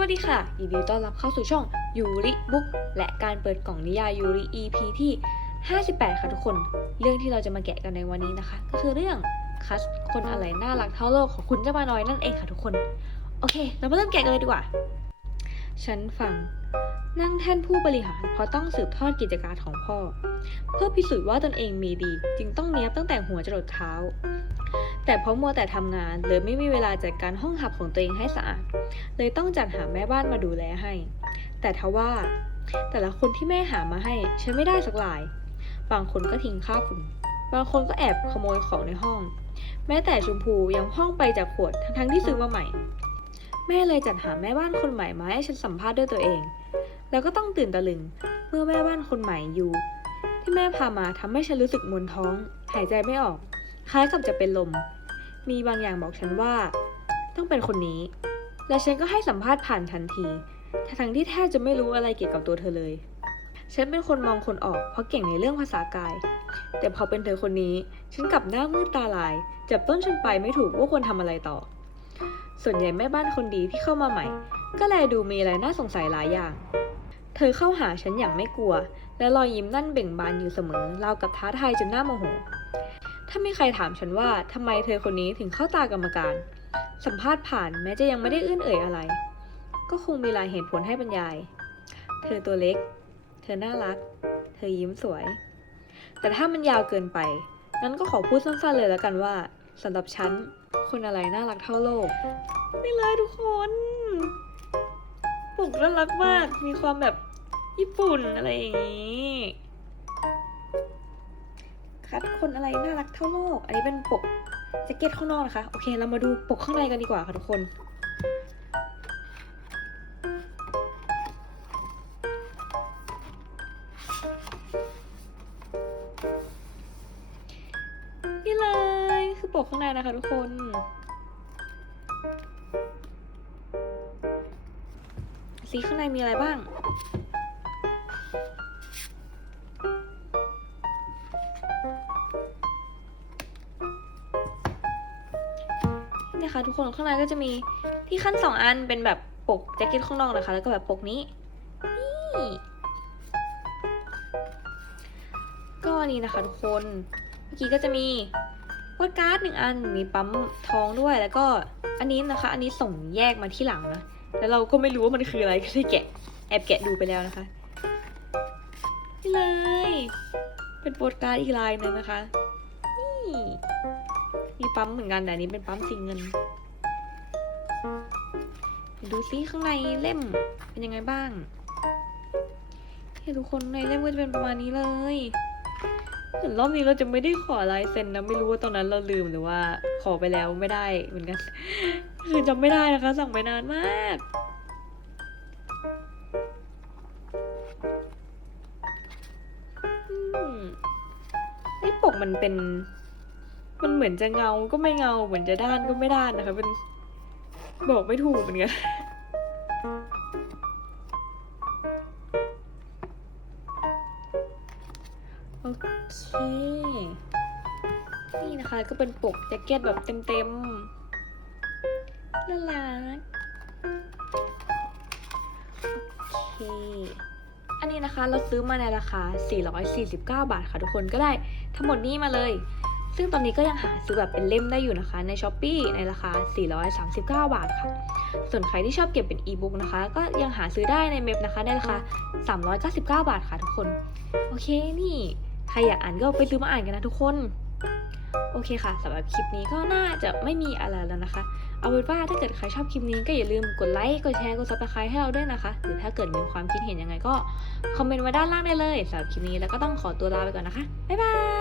วัสดีค่ะยินดีต้อนรับเข้าสู่ช่องยูริบุ๊กและการเปิดกล่องนิยายยูริ EP ที่ 58 ค่ะทุกคน เรื่องที่เราจะมาแกะกันในวันนี้นะคะ ก็คือเรื่องคัสคนอะไรน่ารักเท่าโลกของคุณเจ้ามาน้อยนั่นเองค่ะทุกคน โอเค เรามาเริ่มแกะกันเลยดีกว่า ฉันฟัง นั่งแท่นผู้บริหารเพราะต้องสืบทอดกิจการของพ่อ เพื่อพิสูจน์ว่าตนเองมีดี จึงต้องเนี้ยบตั้งแต่หัวจรดเท้า แต่เพราะมัวแต่ทำงานเลยไม่มีเวลาจัดการห้องหับของตัวเองให้สะอาด เลยต้องจัดหาแม่บ้านมาดูแลให้ แต่ทว่า แต่ละคนที่แม่หามาให้ฉันไม่ได้สักหลาย บางคนก็ทิ้งข้าวฝุ่น บางคนก็แอบขโมยของในห้อง แม้แต่ชมพูยังห้องไปจากขวดทั้งที่ซื้อมาใหม่ แม่เลยจัดหาแม่บ้านคนใหม่มาให้ฉันสัมภาษณ์ด้วยตัวเอง แล้วก็ต้องตื่นตะลึงเมื่อแม่บ้านคนใหม่อยู่ ที่แม่พามาทำให้ฉันรู้สึกมวนท้อง หายใจไม่ออก คล้ายกับจะเป็นลม มีบางอย่างบอกฉันว่า ต้องเป็นคนนี้ และฉันก็ให้สัมภาษณ์ผ่านทันที ทั้งที่แทบจะไม่รู้อะไรเกี่ยวกับตัวเธอเลย ฉันเป็นคนมองคนออกเพราะเก่งในเรื่องภาษากาย แต่พอเป็นเธอคนนี้ ฉันกลับหน้ามืดตาลาย จับต้นฉันไปไม่ถูกว่าควรทำอะไรต่อ ส่วนใหญ่แม่บ้านคนดีที่เข้ามาใหม่ ก็แลดูมีอะไรน่าสงสัยหลายอย่าง เธอเข้าหาฉันอย่างไม่กลัว และรอยยิ้มนั่นเบ่งบานอยู่เสมอราวกับท้าทายจนหน้าโมโห ถ้ามีใครถามฉันว่าทำไมเธอคนนี้ถึงเข้าตากรรมการ สัมภาษณ์ผ่านแม้จะยังไม่ได้อื้นเอ่ยอะไร ก็คงมีหลายเหตุผลให้บรรยาย เธอตัวเล็ก เธอน่ารัก เธอยิ้มสวย แต่ถ้ามันยาวเกินไปงั้นก็ขอพูดสั้นๆเลยแล้วกันว่าสำหรับฉันคนอะไรน่ารักเท่าโลกนี่เลยทุกคนปุกน่ารักมากมีความแบบญี่ปุ่นอะไรอย่างนี้ คัดคนอะไรน่ารักเท่าโลก อันนี้เป็นปกแจ็คเก็ตข้างนอกนะคะ โอเค เรามาดูปกข้างในกันดีกว่าค่ะทุกคน นี่เลยคือปกข้างในนะคะทุกคนสีข้างในมีอะไรบ้าง นะคะ ทุกคนข้างในก็จะมีที่ขั้นสองอันเป็นแบบปกแจ็คเก็ตข้างนอกนะคะ แล้วก็แบบปกนี้นี่ก็อันนี้นะคะทุกคนเมื่อกี้ก็จะมีวอดการ์ดหนึ่งอันมีปั๊มทองด้วยแล้วก็อันนี้นะคะ อันนี้ส่งแยกมาที่หลังนะแล้วเราก็ไม่รู้ว่ามันคืออะไรก็เลยแกะแอบแกะดูไปแล้วนะคะนี่เลย เป็นโปสการ์ดอีกลายหนึ่งนะคะนี่ ปั๊มเหมือนกันแต่อันนี้เป็นปั๊มสีเงิน ดูซิข้างในเล่มเป็นยังไงบ้างให้ทุกคนในเล่มก็จะเป็นประมาณนี้เลยเหมือนรอบนี้เราจะไม่ได้ขอลายเซ็นนะไม่รู้ว่าตอนนั้นเราลืมหรือว่าขอไปแล้วไม่ได้เหมือนกันคือจำไม่ได้นะคะ สั่งไปนานมากอืมไอ้ปกมันเป็น มันเหมือนจะเงาก็ไม่เงา เหมือนจะด้านก็ไม่ด้านนะคะเป็นบอกไม่ถูกเหมือนกันโอเค นี่นะคะก็เป็นปกแจ็คเก็ตแบบเต็มๆน่ารักโอเคอันนี้นะคะเราซื้อมาในราคา 449 บาทค่ะทุกคนก็ได้ทั้งหมดนี้มาเลย ซึ่งตอนนี้ก็ยังหาซื้อแบบเป็นเล่มได้อยู่นะคะ ใน s h อ p e e ในราคา 439 บาทค่ะ ส่วนใครที่ชอบเก็บเป็นอีบุ๊กนะคะ ก็ยังหาซื้อได้ในเมพนะคะในราคา 399 บาทค่ะทุกคน โอเคนี่ ใครอยากอ่านก็ไปซื้อมาอ่านกันนะทุกคนโอเคค่ะสำหรับคลิปนี้ก็น่าจะไม่มีอะไรแล้วนะคะ เอาเป็นว่าถ้าเกิดใครชอบคลิปนี้ก็อย่าลืมกดไลค์กดแชร์กดซับสไครต์ให้เราด้วยนะคะ หรือถ้าเกิดมีความคิดเห็นยังไงก็คอมเมนต์ไว้ด้านล่างได้เลยสำหรับคลิปนี้แล้วก็ต้องขอตัวลาไปก่อนนะคะ บ๊ายบาย